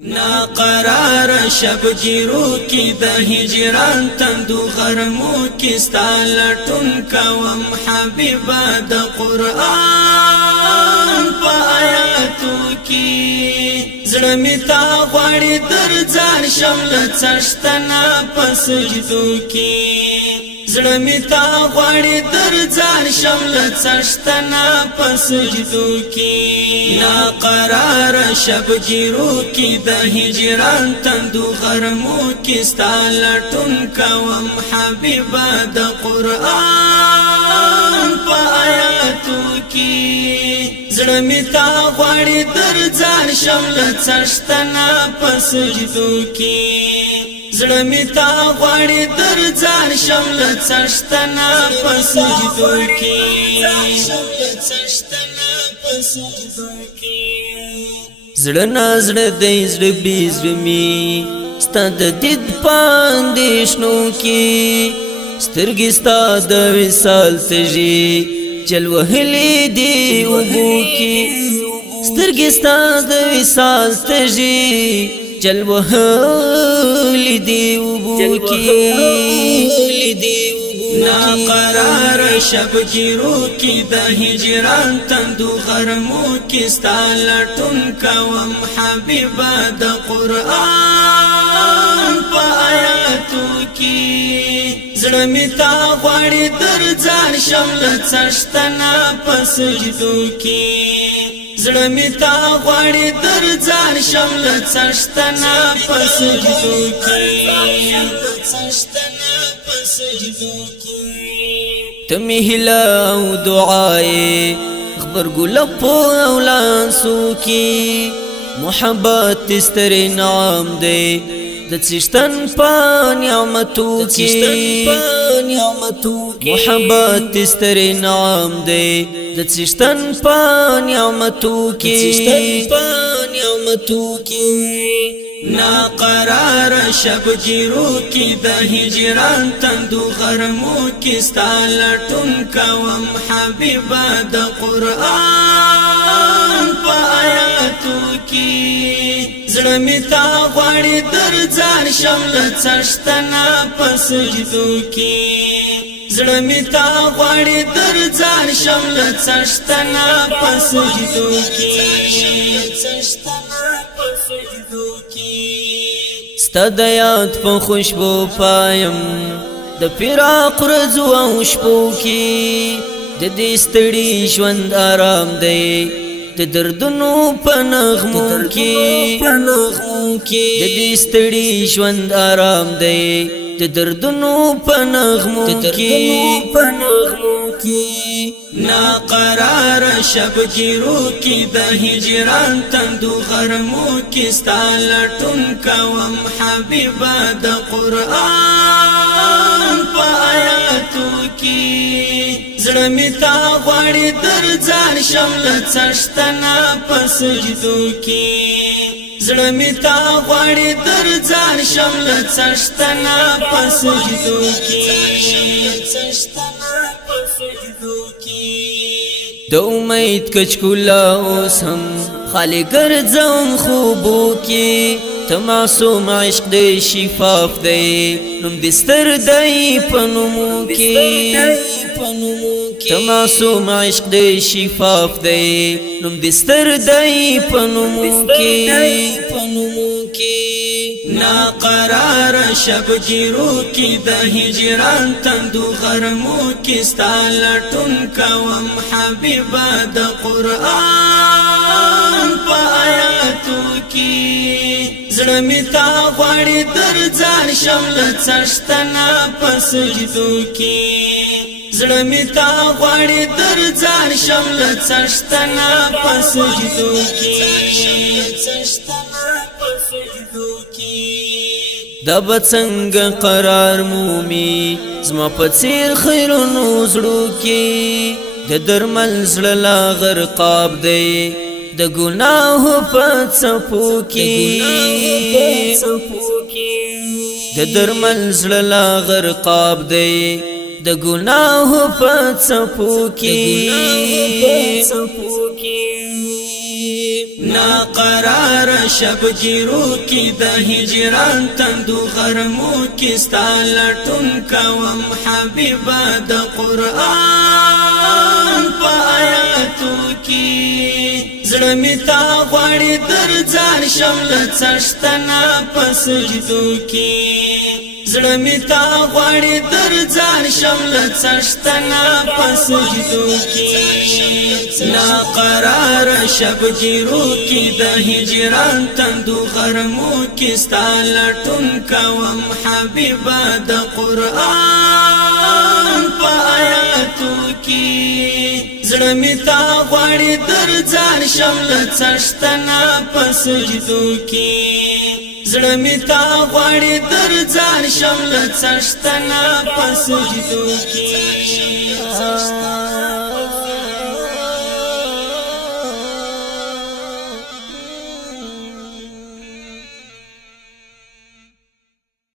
نا قرار شبگیرو کی د هجران تندو غرمو کی ستالټون کوم حبیبا د قرآن په آیاتو کی زړه می تا غواړي در ځان شمل څشتنا پسجدو کی زړه می تا غواړي در ځان شمل څشتنا پسجدو کی نا قرار شبگیرو کی د هجران تندو غرمو کی ستالټون کوم حبیبا د قرآن په آیاتو کی زړه می تا غواړي در ځان شمل څشتنا پسجدو کی زړه می تا غواړي در ځان شمل څشتنا پسجدو کی زړه نازړه د زړه بیزرمی ستاد دید پاندیشنو کی سترګې ستاد وصال تجي چل وهلی دی وبو کی سترګې ستاد وصال تجي چل وهلی دی وبو کی نا قرار شبگیرو کی د هجران تندو غرمو کی ستالټون کوم حبیبا د قرآن په آیاتو کی زړه می تا غواړي در ځان شمل څشتنا پسجدو کی زړه می تا غواړي در ځان شمل څشتنا پسجدو کی تمی هلا او دعائے خبر گلپ اولانسو کی محبت استر نعام دے د څشتن په نعمتو کی محبت استر نعام دے د څشتن په نعمتو کی نا قرار شبگیرو کی د هجران تندو غرمو کی ستالټون کوم حبیبا د قرآن په آیاتو کی زړه می تا غواړي در ځان شمل څشتنا پسجدو کی زړه می تا غواړي در ځان شمل څشتنا پسجدو کی ستاد یاد په خوشبو پایم د فراق رزو او شپو کی د دې ستړي ژوند آرام دی د دردونو په نغمو کی د دې ستړي ژوند آرام دی د دردونو په نغمو کی نا قرار شبگیرو کی د هجران تندو غرمو کی ستالټون کوم حبیبا د قرآن په آیاتو کی زړه می تا غواړي در ځان شمل څشتنا پسجدو کی زړه می تا غواړي در ځان شمل څشتنا پسجدو کی د امید کچکولا اوس هم خالی ګرځم خوبو کی ته معصوم عشق دی شفاف دی نوم دې ستر دی په نومو کی ته معصوم عشق دی شفاف دی نوم دې ستر دی په نومو کی نا قرار شبگیرو کی د هجران تندو غرمو کی ستالټون کوم حبیبا د قرآن په آیاتو کی زړه می تا غواړي در ځان شمل څشتنا پسجدو کی زړه می تا غواړي در ځان شمل څشتنا پسجدو کی دا بڅنګ قرار مومي زما په څیر خیرونو زړو کې د درمل زړه لا غرقاب دی د ګناه په څپو کې د درمل زړه لا غرقاب دی د ګناه په څپو کې ناقرار شبگیرو کی د هجران تندو غرمو کی ستالټون کوم حبیبا د قرآن په آیاتو کی زړه می تا غواړي در ځان شمل څشتنا په سجدو کی زړه می تا غواړي در ځان شمل څشتنا په سجدو کی ناقرار شبگیرو کی د هجران تندو غرمو کی ستالټون کوم حبیبا د قرآن په آیاتو کی زړه می تا غواړي در ځان شمل څشتنا په سجدو کی زړه می تا غواړي در ځان شمل څشتنا په سجدو کی